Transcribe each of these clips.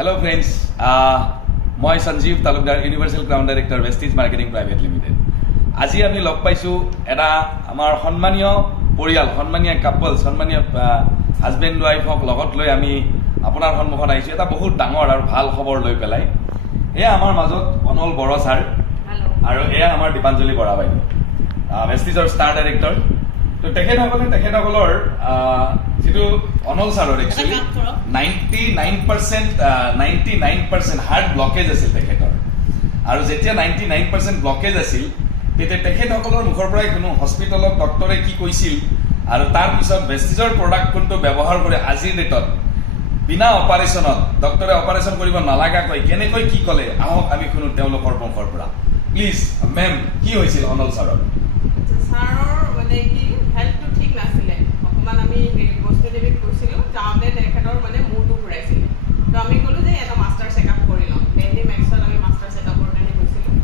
Hello friends, মই Sanjeev Talukdar universal crown director Vestige marketing private limited. আজি আমি লগ পাইছোঁ এটা আমাৰ সন্মানীয় পৰিয়াল, সন্মানীয় কাপল, সন্মানীয় হাজবেণ্ড ৱাইফক লগত লৈ আমি আপোনাৰ সন্মুখত আহিছোঁ এটা বহুত ডাঙৰ আৰু ভাল খবৰ লৈ পেলাই। এয়া আমাৰ মাজত অনল বড়ো ছাৰ আৰু এয়া আমাৰ দীপাঞ্জলি বৰা বাইদেউ, ভেষ্টিজৰ ষ্টাৰ ডাইৰেক্টৰ। তো তেখেতসকলৰ যিটো অনল ছাৰৰ একচুৱেলি 99% হাৰ্ট ব্লকেজ আছিল তেখেতৰ, আৰু যেতিয়া 99% ব্লকেজ আছিল তেতিয়া তেখেতসকলৰ মুখৰ পৰাই কোনো হস্পিটেলত ডক্টৰে কি কৈছিল আৰু তাৰপিছত ভেষ্টিজৰ প্ৰডাক্ট কোনটো ব্যৱহাৰ কৰে আজিৰ ডেটত বিনা অপাৰেশ্যনত ডক্টৰে অপাৰেশ্যন কৰিব নালাগাকৈ কেনেকৈ কি ক'লে আহক আমি শুনো তেওঁলোকৰ মুখৰ পৰা। প্লিজ মেম, কি হৈছিল অনল ছাৰৰ? ছাৰৰ মানে কি হেল্থটো ঠিক নাছিলে, অকণমান আমি বস্তু দেৱীক কৈছিলোঁ, যাওঁতে তেখেতৰ মানে মূৰটো ঘূৰাইছিলে। তো আমি ক'লোঁ যে এটা মাষ্টাৰ চেকআপ কৰি লওঁ। ডেইলি মেক্সত আমি মাষ্টাৰ চেকআপৰ কাৰণে গৈছিলোঁ।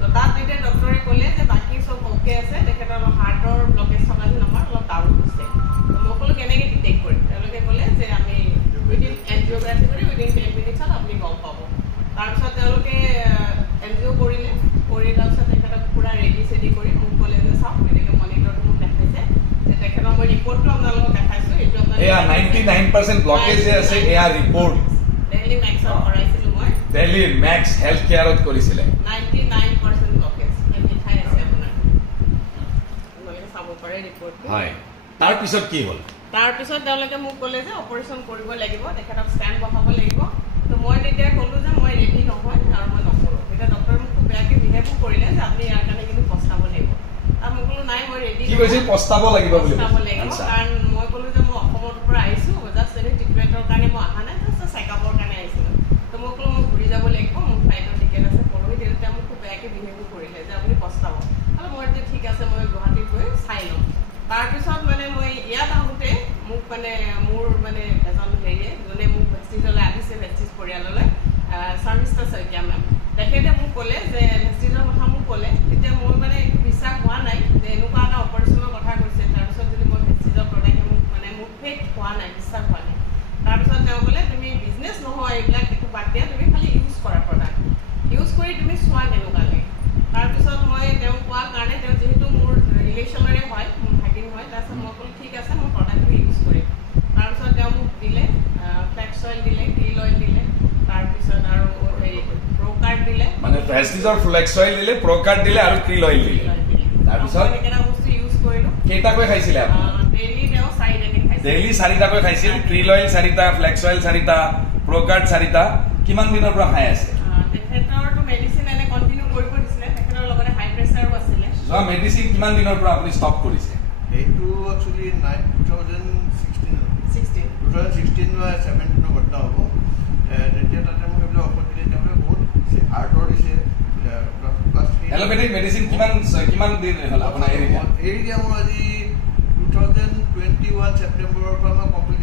তো তাত তেতিয়া ডক্টৰে ক'লে যে বাকী চব অ'কে আছে, তেখেতৰ হাৰ্টৰ ব্লকেজ থকা যেন আমাৰ অলপ ডাউট হৈছে। তো মই ক'লোঁ কেনেকৈ ডিটেক্ট কৰিম? তেওঁলোকে ক'লে যে আমি উইদিন এনজিঅ'গ্ৰাফি কৰি উইদিন 10 মিনিটছত আপুনি গম পাব। তাৰপিছত তেওঁলোকে এনজিঅ' কৰিলে, কৰি তাৰপিছত তেখেতক পূৰা ৰেডি চেডি কৰি মোক ক'লে যে চাওক এনেকৈ মনিটৰটো মোক দেখাইছে যে তেখেতৰ মই ৰিপৰ্টটো আপোনালোকক দেখাইছোঁ, এইটো এয়া 99% ব্লকেজ যে আছে এয়া ৰিপৰ্ট দিল্লী মেক্সত কৰাইছিলোঁ মই। দিল্লী মেক্স হেল্থ কেয়াৰত কৰিছিলে। 99% ব্লকেজ লিখাই আছে আপোনাৰ, আপোনালোকে চাব পাৰে ৰিপৰ্টটো। হয়, তাৰপিছত কি হ'ল? তাৰপিছত তেওঁলোকে মোক ক'লে যে অপাৰেশ্যন কৰিব লাগিব, তেখেতক ষ্টেণ্ড বহাব লাগিব। তো মই তেতিয়া ক'লোঁ যে মই ৰেডি নহয় আৰু মই নকৰোঁ। তেতিয়া ডক্টৰে মোক খুব বেয়াকৈ বিহেভো কৰিলে যে আপুনি ইয়াৰ কাৰণে কিন্তু পস্তাব লাগিব। তাৰ মই ক'লোঁ নাই মই ৰেডি কি কৈছিল? পস্তাব লাগিব বুলি পস্তাব লাগিব, কাৰণ মই ক'লোঁ যে মই অসমৰ পৰা আহিছোঁ, জাষ্ট এনে ট্ৰিটমেণ্টৰ কাৰণে মই অহা নাই, জাষ্ট চেকআপৰ কাৰণে আহিছিলোঁ। তো মই ক'লোঁ মই ঘূৰি যাব লাগিব, মোৰ ফ্লাইটৰ টিকেট আছে পৰহি। তেতিয়া মোক খুব বেয়াকৈ বিহেভো কৰিলে যে আপুনি পস্তাব। আৰু মই এতিয়া ঠিক আছে মই গুৱাহাটীত গৈ চাই ল'ম। তাৰপিছত মানে মই ইয়াত আহোঁতে মোক মানে মোৰ মানে এজন হেৰিয়ে যোনে মোক ভেষ্টিজলৈ আনিছে, ভেষ্টিজ পৰিয়াললৈ, শৰ্মিষ্ঠা শইকীয়া মেম, তেখেতে মোক ক'লে যে ভেষ্টিজৰ কথা মোক ক'লে। তেতিয়া মোৰ মানে একো বিশ্বাস হোৱা নাই যে এনেকুৱা এটা অপাৰেশ্যনৰ কথা কৈছে, তাৰপিছত যদি মই ভেষ্টিজৰ প্ৰডাক্টে মোক মানে মোৰ ফেক হোৱা নাই, বিশ্বাস হোৱা নাই। তাৰপিছত তেওঁ ক'লে তুমি বিজনেছ নহয় এইবিলাক একো বাদ দিয়া, তুমি খালি ইউজ কৰা প্ৰডাক্ট, ইউজ কৰি তুমি চোৱা কেনেকুৱা লাগে। তাৰপিছত মই তেওঁ কোৱাৰ কাৰণে, তেওঁ যিহেতু মোৰ ৰিলেশ্যনৰে হয়, মোৰ ভাগিন হয়, তাৰপিছত মই ক'লোঁ ঠিক আছে মই প্ৰডাক্টটো ইউজ কৰিম। তাৰপিছত তেওঁ মোক দিলে ফ্লেক্স অইল দিলে, ক্ৰিল অইল দিলে, তাৰপিছত আৰু হেৰি প্ৰ'কাৰ্ড দিলে, মানে ভেষ্টিজৰ ফ্লেক্স অইল দিলে, প্ৰ'কাৰ্ড দিলে আৰু ক্ৰিল অইল দিলে। তাৰপিছত সেইকেইটা বস্তু ইউজ কৰিলোঁ। কেইটাকৈ খাইছিলে আপুনি? ডেইলি তেওঁ 4 দিন খাইছিল। ডেইলি 4টাকৈ খাইছিল, ক্ৰিল অইল 4টা, ফ্লেক্স অইল 4টা, প্ৰ'কাৰ্ড 4টা। কিমান দিনৰ পৰা খাই আছে? তেখেতৰতো মেডিচিন এনে কণ্টিনিউ কৰিব দিছিলে, তেখেতৰ লগতে হাই প্ৰেছাৰো আছিলে। যোৱা মেডিচিন কিমান দিনৰ পৰা আপুনি ষ্টপ কৰিছে? এইটো একচুৱেলি 2016 বা 17 ঘটনা হ'ব। তেতিয়া তাতে মোক এইবিলাক ঔষধ দিলে, তেওঁলোকে বহুত হাৰ্টৰ দিছে। এল'পেথিক মেডিচিন কিমান দিন হ'ল আপোনাৰ এৰি দিয়া? এৰি দিয়া মোৰ আজি 2021 ছেপ্টেম্বৰৰ পৰা মই কমপ্লিট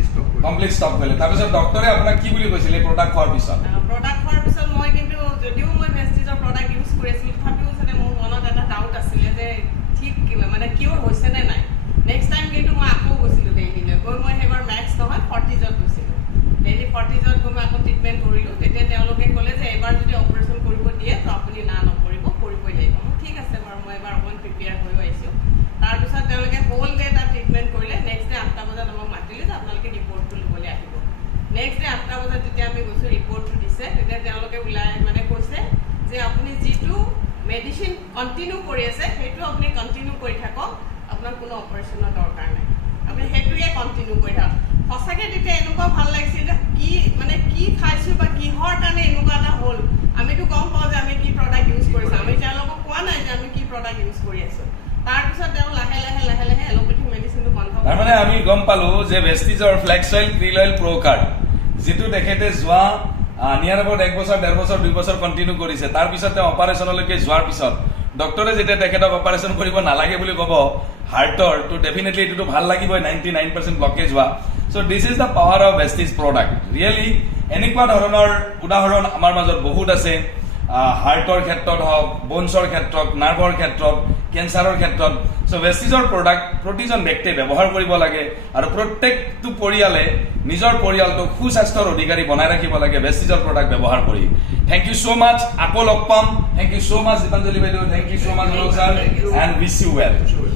ষ্টপ কৰিলোঁ। তাৰপিছত ডক্টৰে আপোনাক কি বুলি কৈছিলে প্ৰডাক্ট খোৱাৰ পিছত? প্ৰডাক্ট খোৱাৰ পিছত মই কিন্তু যদিও মই ভেষ্টিজৰ প্ৰডাক্ট ইউজ কৰি আছিলোঁ, তথাপিও যাতে মোৰ মনত এটা ডাউট আছিলে যে ঠিক মানে কিয়ৰ হৈছে নে নাই। নেক্সট টাইম কিন্তু মই আকৌ গৈছিলোঁ ডেইলিলৈ, গৈ মই সেইবাৰ মেক্স নহয় 40ত গৈছিলোঁ। ডেইলি 40ত গৈ মই আকৌ ট্ৰিটমেণ্ট কৰিলোঁ। তেতিয়া তেওঁলোকে ক'লে যে এইবাৰ যদি অপাৰেশ্যন কৰিব দিয়ে তো আপুনি নকৰিব, কৰিবই লাগিব। মই ঠিক আছে বাৰু, মই এবাৰ অকণমান প্ৰিপেয়াৰ হৈ আহিছোঁ। তাৰপিছত তেওঁলোকে হোল ডে তাত ট্ৰিটমেণ্ট কৰিলে। নেক্সট ডে 8টা বজাত আমাক মাতিলে যে আপোনালোকে ৰিপৰ্টটো ল'বলৈ আহিব। নেক্সট ডে 8টা বজাত যেতিয়া আমি গৈছোঁ, ৰিপৰ্টটো দিছে, তেতিয়া তেওঁলোকে ওলাই মানে কৈছে যে আপুনি যিটো মেডিচিন কণ্টিনিউ কৰি আছে সেইটো আপুনি কণ্টিনিউ কৰি থাকক, আপোনাৰ কোনো অপাৰেশ্যনৰ দৰকাৰ নাই, আপুনি সেইটোৱে কণ্টিনিউ কৰি থাকক। সঁচাকৈ তেতিয়া এনেকুৱা ভাল লাগিছিল যে কি খাইছোঁ বা কিহৰ কাৰণে এনেকুৱা এটা হ'ল। আমিতো গম পাওঁ যে আমি কি প্ৰডাক্ট ইউজ কৰিছোঁ, আমি তেওঁলোকক কোৱা নাই যে আমি কি প্ৰডাক্ট ইউজ কৰি আছোঁ। তাৰপিছত তেওঁ লাহে লাহে এল'পেথিক মেডিচিনটো বন্ধ কৰে। তাৰমানে আমি গম পালোঁ যে ভেষ্টিজৰ ফ্লেক্স অইল, ক্ৰিল অইল, প্ৰ'কাৰ্ড যিটো তেখেতে যোৱা নিয়াৰ এবাউট 1 বছৰ, 1.5 বছৰ, 2 বছৰ কণ্টিনিউ কৰিছে। তাৰপিছত তেওঁ অপাৰেশ্যনলৈকে যোৱাৰ পিছত ডক্টৰে যেতিয়া তেখেতক অপাৰেশ্যন কৰিব নালাগে বুলি ক'ব হাৰ্টৰ, তো ডেফিনেটলি এইটোতো ভাল লাগিবই, 99% ব্লকেজ হোৱা। So' this is the power of Vestige product. Really এনেকুৱা ধৰণৰ উদাহৰণ আমাৰ মাজত বহুত আছে, হাৰ্টৰ ক্ষেত্ৰত হওক, বনছৰ ক্ষেত্ৰত, নাৰ্ভৰ ক্ষেত্ৰত, কেঞ্চাৰৰ ক্ষেত্ৰত চ' ভেষ্টিজৰ প্ৰডাক্ট প্ৰতিজন ব্যক্তিয়ে ব্যৱহাৰ কৰিব লাগে আৰু প্ৰত্যেকটো পৰিয়ালে নিজৰ পৰিয়ালটোক সুস্বাস্থ্যৰ অধিকাৰী বনাই ৰাখিব লাগে ভেষ্টিজৰ প্ৰডাক্ট ব্যৱহাৰ কৰি থেংক ইউ ছ' মাছ আকৌ লগ পাম thank you so' much Dipanjali বাইদেউ thank you so' much sir and wish you well